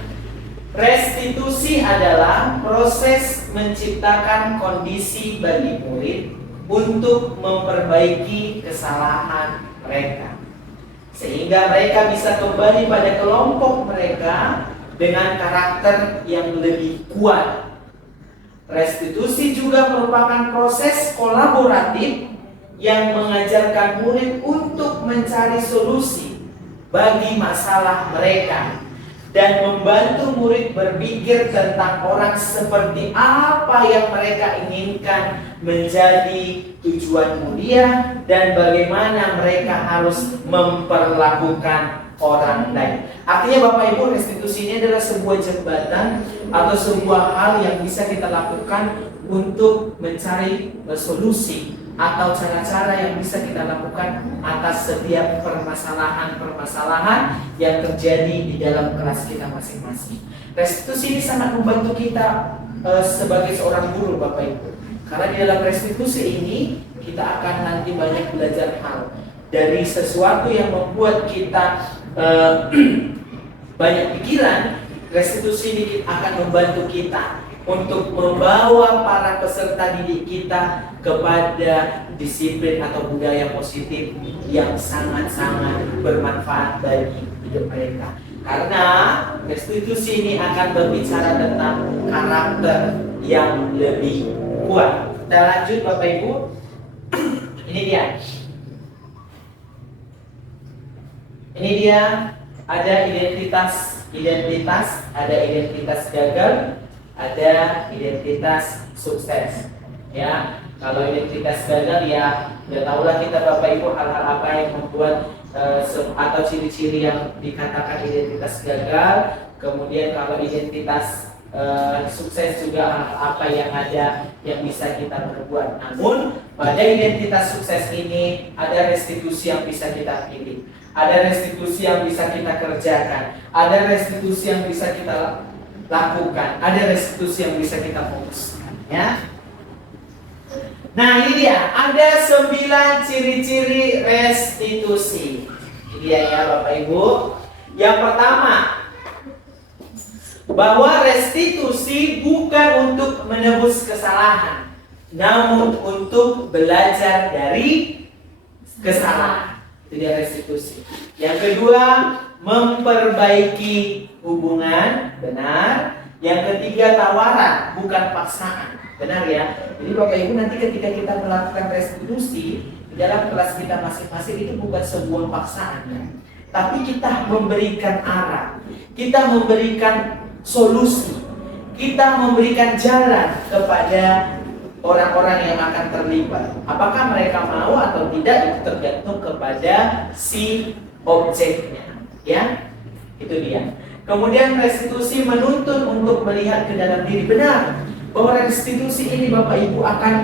Restitusi adalah proses menciptakan kondisi bagi murid untuk memperbaiki kesalahan mereka, sehingga mereka bisa kembali pada kelompok mereka dengan karakter yang lebih kuat. Restitusi juga merupakan proses kolaboratif yang mengajarkan murid untuk mencari solusi bagi masalah mereka dan membantu murid berpikir tentang orang seperti apa yang mereka inginkan menjadi tujuan mulia dan bagaimana mereka harus memperlakukan orang lain. Artinya Bapak Ibu, restitusi ini adalah sebuah jembatan atau sebuah hal yang bisa kita lakukan untuk mencari solusi atau cara-cara yang bisa kita lakukan atas setiap permasalahan yang terjadi di dalam kelas kita masing-masing. Restitusi ini sangat membantu kita sebagai seorang guru, Bapak Ibu. Karena di dalam restitusi ini kita akan nanti banyak belajar hal dari sesuatu yang membuat kita banyak pikiran. Restitusi ini akan membantu kita untuk membawa para peserta didik kita kepada disiplin atau budaya positif yang sangat-sangat bermanfaat bagi hidup mereka. Karena restitusi ini akan berbicara tentang karakter yang lebih kuat. Kita lanjut Bapak Ibu. Ini dia. Ini dia, ada identitas, ada identitas gagal, ada identitas sukses. Ya, kalau identitas gagal ya, udah tahulah kita Bapak Ibu hal-hal apa yang membuat atau ciri-ciri yang dikatakan identitas gagal. Kemudian kalau identitas sukses juga apa yang ada yang bisa kita perbuat. Namun pada identitas sukses ini ada restitusi yang bisa kita pilih, ada restitusi yang bisa kita kerjakan, ada restitusi yang bisa kita lakukan, ada restitusi yang bisa kita fokuskan, ya. Nah, ini dia, ada 9 ciri-ciri restitusi. Ini dia ya Bapak Ibu. Yang pertama, bahwa restitusi bukan untuk menebus kesalahan, namun untuk belajar dari kesalahan. Itu dia restitusi. Yang kedua, memperbaiki hubungan, benar. Yang ketiga, tawaran, bukan paksaan. Benar ya. Jadi Bapak Ibu, nanti ketika kita melakukan restitusi di dalam kelas kita masing-masing, itu bukan sebuah paksaan ya. Tapi kita memberikan arah, kita memberikan solusi, kita memberikan jalan kepada orang-orang yang akan terlibat. Apakah mereka mau atau tidak itu tergantung kepada si objeknya, ya. Itu dia. Kemudian restitusi menuntun untuk melihat ke dalam diri. Benar bahwa restitusi ini Bapak Ibu akan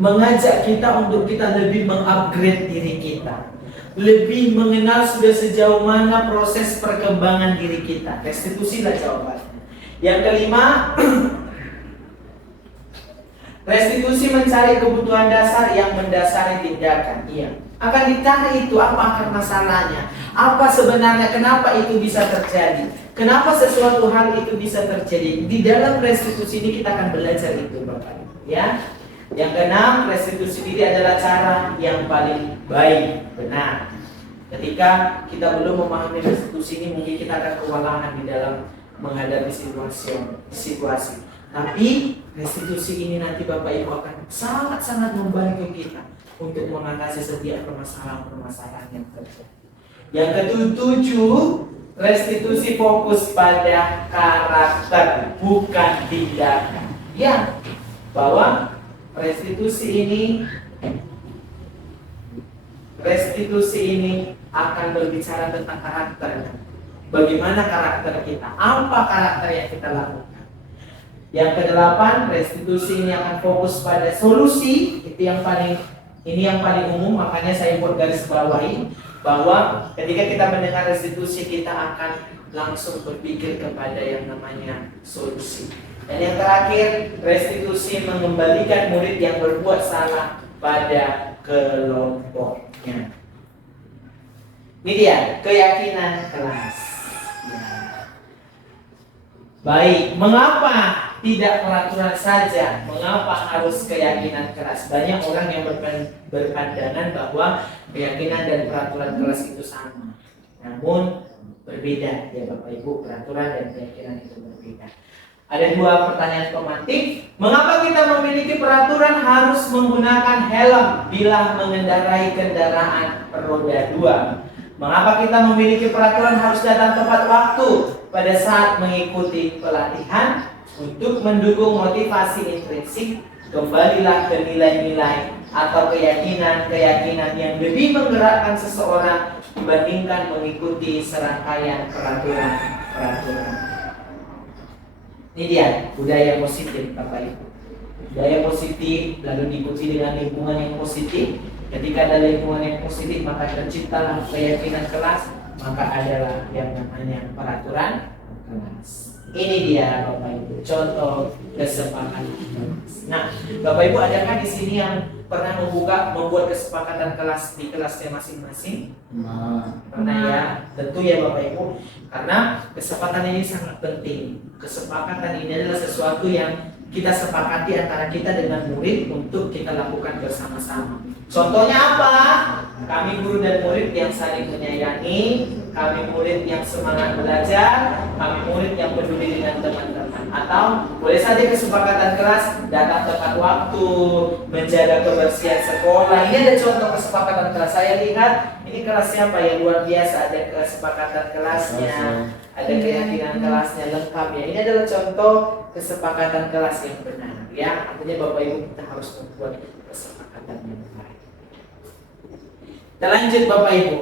mengajak kita untuk kita lebih mengupgrade diri kita, lebih mengenal sudah sejauh mana proses perkembangan diri kita. Restitusilah jawabannya. Yang kelima, restitusi mencari kebutuhan dasar yang mendasari tindakan. Iya, akan dicari itu apa akar masalahnya, apa sebenarnya kenapa itu bisa terjadi, kenapa sesuatu hal itu bisa terjadi. Di dalam restitusi ini kita akan belajar itu Bapak Ibu, ya. Yang keenam, restitusi diri adalah cara yang paling baik. Benar. Ketika kita belum memahami restitusi ini, mungkin kita akan kewalahan di dalam menghadapi situasi. Tapi restitusi ini nanti Bapak Ibu akan sangat-sangat membantu kita untuk mengatasi setiap permasalahan-permasalahan yang terjadi. Yang ketujuh, restitusi fokus pada karakter, bukan tindakan. Ya, bahwa restitusi ini akan berbicara tentang karakter. Bagaimana karakter kita? Apa karakter yang kita lakukan? Yang kedelapan, restitusi ini akan fokus pada solusi. Ini yang paling umum, makanya saya buat garis bawahi bahwa ketika kita mendengar restitusi, kita akan langsung berpikir kepada yang namanya solusi. Dan yang terakhir, restitusi mengembalikan murid yang berbuat salah pada kelompoknya. Ini dia, keyakinan kelas. Ya. Baik, mengapa tidak peraturan saja? Mengapa harus keyakinan kelas? Banyak orang yang berpandangan bahwa keyakinan dan peraturan kelas itu sama. Namun berbeda ya Bapak Ibu, peraturan dan keyakinan itu berbeda. Ada dua pertanyaan pemantik. Mengapa kita memiliki peraturan harus menggunakan helm bila mengendarai kendaraan roda 2? Mengapa kita memiliki peraturan harus datang tepat waktu pada saat mengikuti pelatihan? Untuk mendukung motivasi intrinsik, kembalilah ke nilai-nilai atau keyakinan-keyakinan yang lebih menggerakkan seseorang dibandingkan mengikuti serangkaian peraturan. Ini dia, budaya positif Bapak Ibu. Budaya positif lalu diikuti dengan lingkungan yang positif. Ketika ada lingkungan yang positif, maka terciptalah keyakinan kelas, maka adalah yang namanya peraturan kelas. Ini dia Bapak Ibu, contoh kesepakatan kelas. Nah, Bapak Ibu, adakah di sini yang pernah membuat kesepakatan kelas di kelasnya masing-masing? Pernah ya, tentu ya Bapak Ibu, karena kesepakatan ini sangat penting. Kesepakatan ini adalah sesuatu yang kita sepakati antara kita dengan murid untuk kita lakukan bersama-sama. Contohnya apa? Kami guru dan murid yang saling menyayangi, kami murid yang semangat belajar, kami murid yang peduli dengan teman-teman. atau boleh saja kesepakatan kelas datang tepat waktu, menjaga kebersihan sekolah. Ini ada contoh kesepakatan kelas. Saya lihat ini kelas siapa yang luar biasa, ada kesepakatan kelasnya, ada keyakinan kelasnya lengkap ya. Ini adalah contoh kesepakatan kelas yang benar ya. Artinya Bapak Ibu kita harus membuat kesepakatan yang baik. Kita lanjut Bapak Ibu.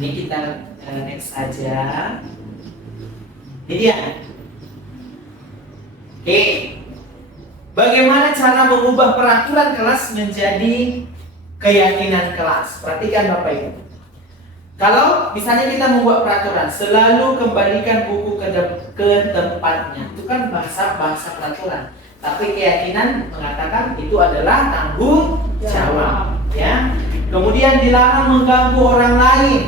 Ini kita next saja. Ini dia. Oke. Bagaimana cara mengubah peraturan kelas menjadi keyakinan kelas? Perhatikan Bapak Ibu. Kalau misalnya kita membuat peraturan, selalu kembalikan buku ke tempatnya. Itu kan bahasa peraturan. Tapi keyakinan mengatakan itu adalah tanggung jawab, ya. Kemudian dilarang mengganggu orang lain.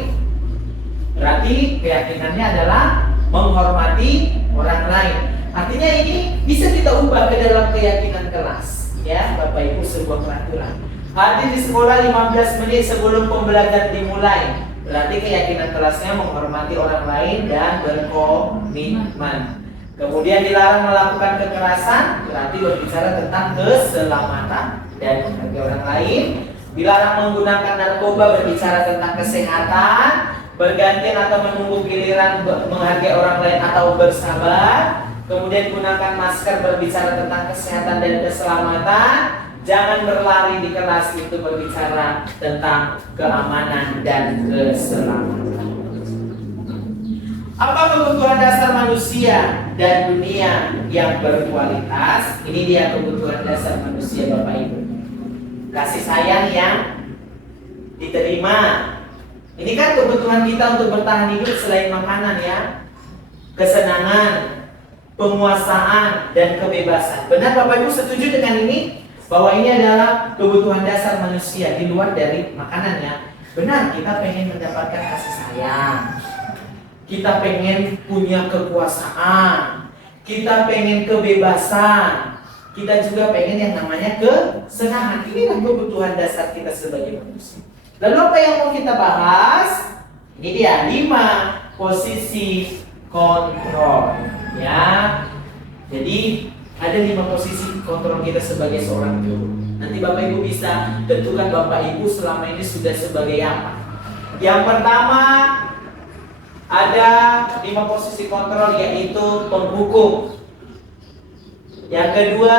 Berarti keyakinannya adalah menghormati orang lain. Artinya ini bisa kita ubah ke dalam keyakinan kelas, ya Bapak Ibu, sebuah peraturan. Hadir di sekolah 15 menit sebelum pembelajaran dimulai. Berarti keyakinan kelasnya menghormati orang lain dan berkomitmen. Kemudian dilarang melakukan kekerasan, berarti berbicara tentang keselamatan dan menghargai orang lain. Dilarang menggunakan narkoba, berbicara tentang kesehatan. Bergantian atau menunggu giliran, menghargai orang lain atau bersabar. Kemudian gunakan masker, berbicara tentang kesehatan dan keselamatan. Jangan berlari di kelas, itu berbicara tentang keamanan dan keselamatan. Apa kebutuhan dasar manusia dan dunia yang berkualitas? Ini dia kebutuhan dasar manusia Bapak Ibu. Kasih sayang yang diterima. Ini kan kebutuhan kita untuk bertahan hidup selain makanan ya. Kesenangan, penguasaan, dan kebebasan. Benar Bapak Ibu setuju dengan ini? Bahwa ini adalah kebutuhan dasar manusia di luar dari makanannya. Benar, kita pengen mendapatkan kasih sayang. Kita pengen punya kekuasaan. Kita pengen kebebasan. Kita juga pengen yang namanya kesenangan. Inilah kebutuhan dasar kita sebagai manusia. Lalu apa yang mau kita bahas? Ini dia 5 posisi kontrol. Ya. Jadi ada 5 posisi kontrol kita sebagai seorang guru. Nanti Bapak Ibu bisa tentukan Bapak Ibu selama ini sudah sebagai apa. Yang pertama ada 5 posisi kontrol, yaitu penghukum. Yang kedua,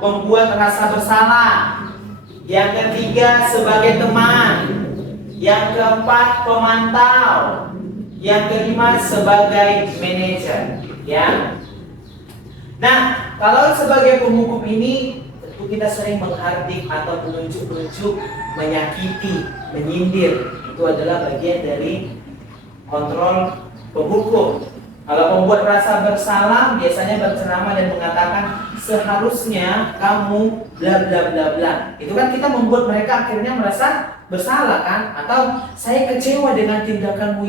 membuat rasa bersalah. Yang ketiga, sebagai teman. Yang keempat, pemantau. Yang kelima, sebagai manajer. Ya. Nah, kalau sebagai penghukum ini, tentu kita sering menghardik atau menunjuk-nunjuk, menyakiti, menyindir. Itu adalah bagian dari kontrol penghukum. Kalau membuat rasa bersalah, biasanya berceramah dan mengatakan seharusnya kamu bla bla bla bla. Itu kan kita membuat mereka akhirnya merasa bersalah kan? Atau saya kecewa dengan tindakanmu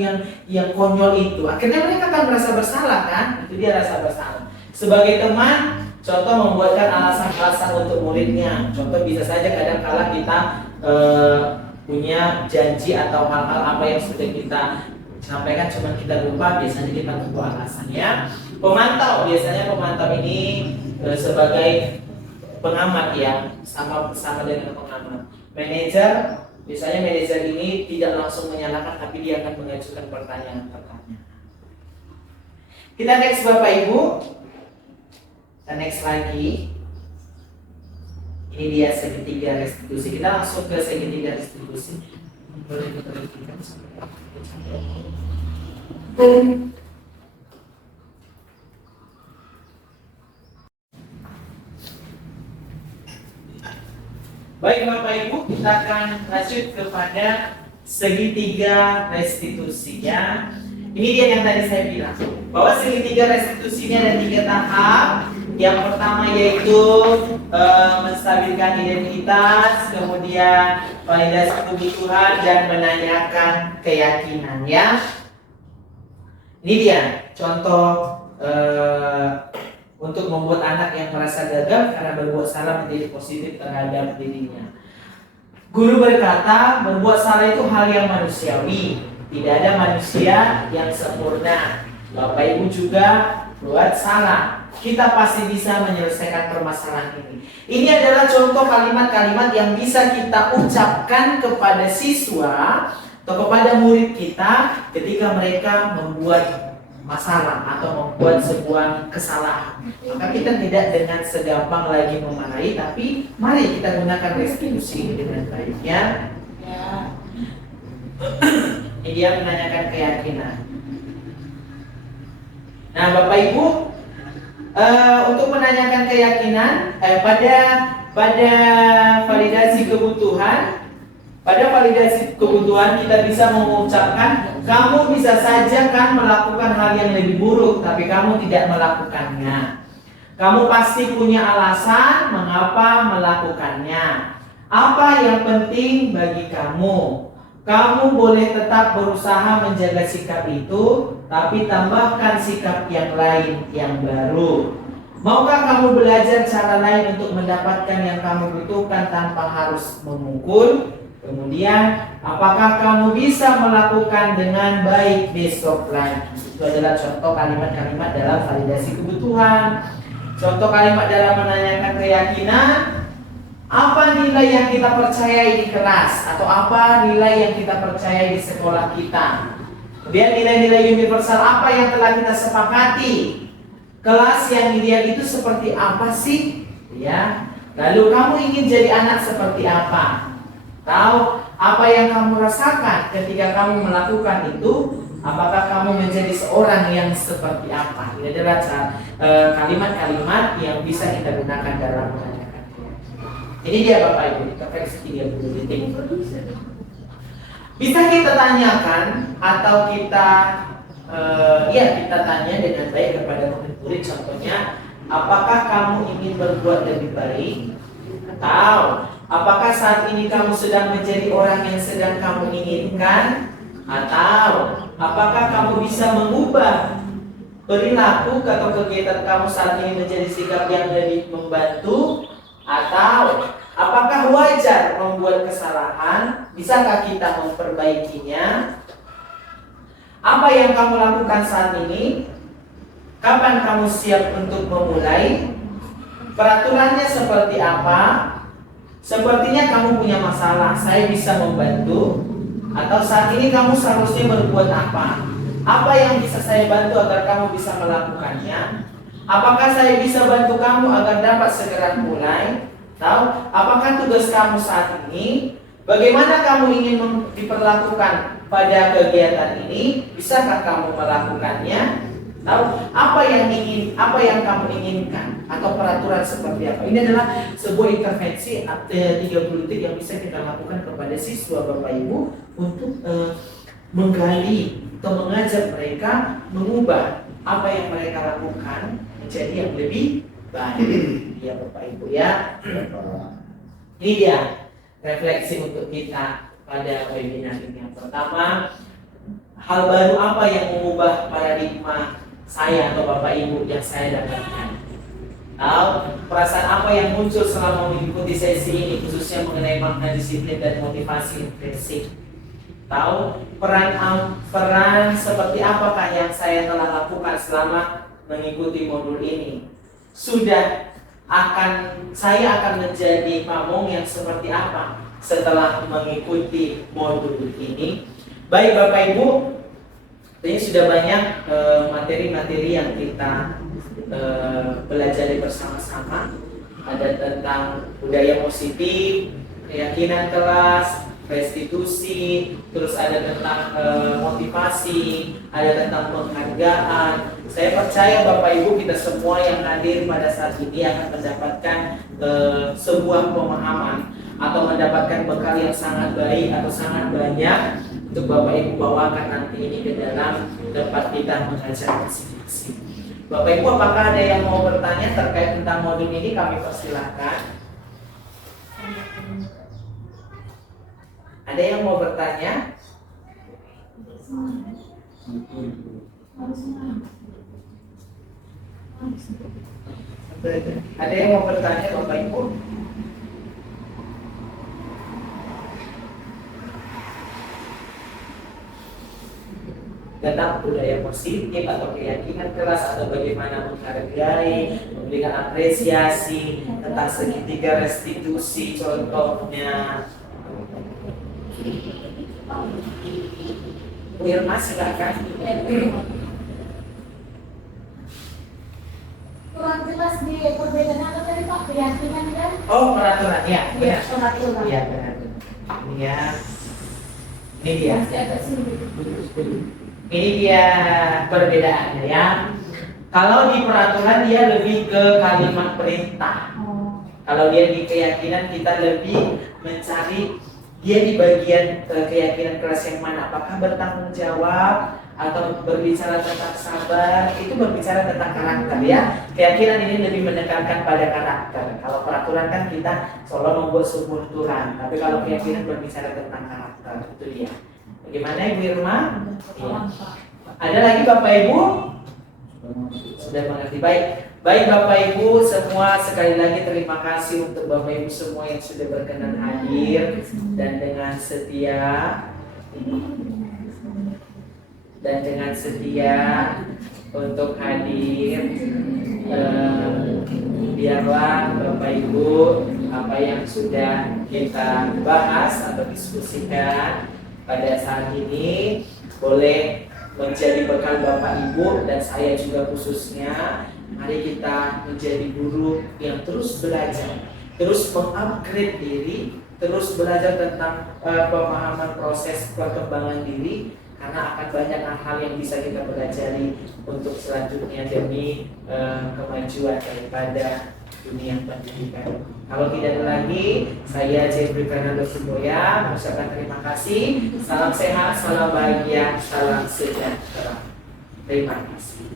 yang konyol itu. Akhirnya mereka akan merasa bersalah kan? Itu dia rasa bersalah. Sebagai teman, contoh membuatkan alasan-alasan untuk muridnya. Contoh bisa saja kadang-kala kita punya janji atau hal-hal apa yang sudah kita sampaikan cuma kita lupa, biasanya kita membuat alasan ya. Pemantau, biasanya pemantau ini sebagai pengamat ya, sama dengan pengamat. Manajer, biasanya manajer ini tidak langsung menyalahkan, tapi dia akan mengajukan pertanyaan-pertanyaan. Kita next Bapak Ibu. Kita next lagi. Ini dia segitiga restitusi. Kita langsung ke segitiga restitusi. Boleh kita lihat. Baik Bapak Ibu, kita akan lanjut kepada segitiga restitusi ya. Ini dia yang tadi saya bilang, bahwa segitiga restitusi ini ada 3 tahap. Yang pertama yaitu menstabilkan identitas, kemudian validasi kebutuhan, dan menanyakan keyakinan ya. Ini dia contoh untuk membuat anak yang merasa gagal karena berbuat salah menjadi positif terhadap dirinya. Guru berkata, berbuat salah itu hal yang manusiawi. Tidak ada manusia yang sempurna. Bapak Ibu juga buat salah. kita pasti bisa menyelesaikan permasalahan ini. Ini adalah contoh kalimat-kalimat yang bisa kita ucapkan kepada siswa atau kepada murid kita ketika mereka membuat masalah atau membuat sebuah kesalahan. Maka kita tidak dengan segampang lagi memarahi, tapi mari kita gunakan restitusi ini dengan baik, ya. Ini dia menanyakan keyakinan. Nah, Bapak Ibu, untuk menanyakan keyakinan pada validasi kebutuhan, kita bisa mengucapkan, kamu bisa saja kan melakukan hal yang lebih buruk, tapi kamu tidak melakukannya. Kamu pasti punya alasan mengapa melakukannya. Apa yang penting bagi kamu? Kamu boleh tetap berusaha menjaga sikap itu, tapi tambahkan sikap yang lain yang baru. Maukah kamu belajar cara lain untuk mendapatkan yang kamu butuhkan tanpa harus memukul? Kemudian, apakah kamu bisa melakukan dengan baik besok lagi? Itu adalah contoh kalimat-kalimat dalam validasi kebutuhan. Contoh kalimat dalam menanyakan keyakinan. Apa nilai yang kita percayai di kelas? Atau apa nilai yang kita percayai di sekolah kita? Kemudian nilai-nilai universal apa yang telah kita sepakati? Kelas yang ideal itu seperti apa sih? Ya. Lalu kamu ingin jadi anak seperti apa? Tahu apa yang kamu rasakan ketika kamu melakukan itu? Apakah kamu menjadi seorang yang seperti apa? Ini adalah kalimat-kalimat yang bisa kita gunakan dalam menanyakan. Ini dia Bapak Ibu, refleksi 30 detik. Bisa kita tanyakan atau kita kita tanya dengan baik kepada murid-murid. Contohnya, apakah kamu ingin berbuat lebih baik? Atau apakah saat ini kamu sedang menjadi orang yang sedang kamu inginkan? Atau apakah kamu bisa mengubah perilaku atau kegiatan kamu saat ini menjadi sikap yang lebih membantu? Atau apakah wajar membuat kesalahan? Bisakah kita memperbaikinya? Apa yang kamu lakukan saat ini? Kapan kamu siap untuk memulai? Peraturannya seperti apa? Sepertinya kamu punya masalah, saya bisa membantu. Atau saat ini kamu seharusnya berbuat apa? Apa yang bisa saya bantu agar kamu bisa melakukannya? Apakah saya bisa bantu kamu agar dapat segera mulai? Tahu? Apakah tugas kamu saat ini? Bagaimana kamu ingin diperlakukan pada kegiatan ini? Bisakah kamu melakukannya? Tahu? Apa yang kamu inginkan? Atau peraturan seperti apa? Ini adalah sebuah intervensi 30 detik yang bisa kita lakukan kepada siswa Bapak Ibu untuk menggali atau mengajak mereka mengubah apa yang mereka lakukan menjadi yang lebih baik. Ya Bapak Ibu ya. Ini dia refleksi untuk kita pada webinar ini. Yang pertama, hal baru apa yang mengubah paradigma saya atau Bapak Ibu yang saya dapatkan? Tahu perasaan apa yang muncul selama mengikuti sesi ini, khususnya mengenai makna disiplin dan motivasi intrinsik? Tahu peran seperti apakah yang saya telah lakukan selama mengikuti modul ini? Saya akan menjadi pamong yang seperti apa setelah mengikuti modul ini? Baik Bapak Ibu, ini sudah banyak materi-materi yang kita pelajari bersama-sama. Ada tentang budaya positif, keyakinan kelas, restitusi, terus ada tentang motivasi, ada tentang penghargaan. Saya percaya Bapak Ibu kita semua yang hadir pada saat ini akan mendapatkan sebuah pemahaman atau mendapatkan bekal yang sangat baik atau sangat banyak untuk Bapak Ibu bawakan nanti ini ke dalam tempat kita mengajar masing-masing. Bapak Ibu, apakah ada yang mau bertanya terkait tentang modul ini? Kami persilahkan. Ada yang mau bertanya? Ada yang mau bertanya Bapak Ibu? tentang budaya positif atau keyakinan keras atau bagaimana menghargai, memberikan apresiasi, tentang segitiga restitusi contohnya. Bu Irma silakan. Kurang jelas di perbedaan apa tadi Pak? Keyakinan dan Oh, peraturan ya. ya, peraturan. Iya benar. Ini ya. Ini dia. Masih agak sulit. Ini dia perbedaannya ya. Kalau di peraturan dia lebih ke kalimat perintah. Oh. Kalau dia di keyakinan kita lebih mencari dia di bagian keyakinan keras yang mana. Apakah bertanggung jawab atau berbicara tentang sabar, itu berbicara tentang karakter ya. Keyakinan ini lebih menekankan pada karakter. Kalau peraturan kan kita selalu membuat sebuah aturan, tapi kalau keyakinan berbicara tentang karakter, itu dia. Bagaimana Ibu Irma? Iya. Ada lagi Bapak Ibu? Sudah mengerti baik. Baik Bapak Ibu semua, sekali lagi terima kasih untuk Bapak Ibu semua yang sudah berkenan hadir dan dengan setia untuk hadir. Biarlah Bapak Ibu apa yang sudah kita bahas atau diskusikan pada saat ini boleh menjadi bekal Bapak Ibu dan saya juga khususnya. Mari kita menjadi guru yang terus belajar, terus mengupgrade diri, terus belajar tentang pemahaman proses perkembangan diri, karena akan banyak hal yang bisa kita pelajari untuk selanjutnya demi kemajuan daripada dunia pendidikan. Kalau tidak ada lagi, saya Jeffrey Fernando Simboya mengucapkan terima kasih. Salam sehat, salam bahagia, salam sejahtera. Terima kasih.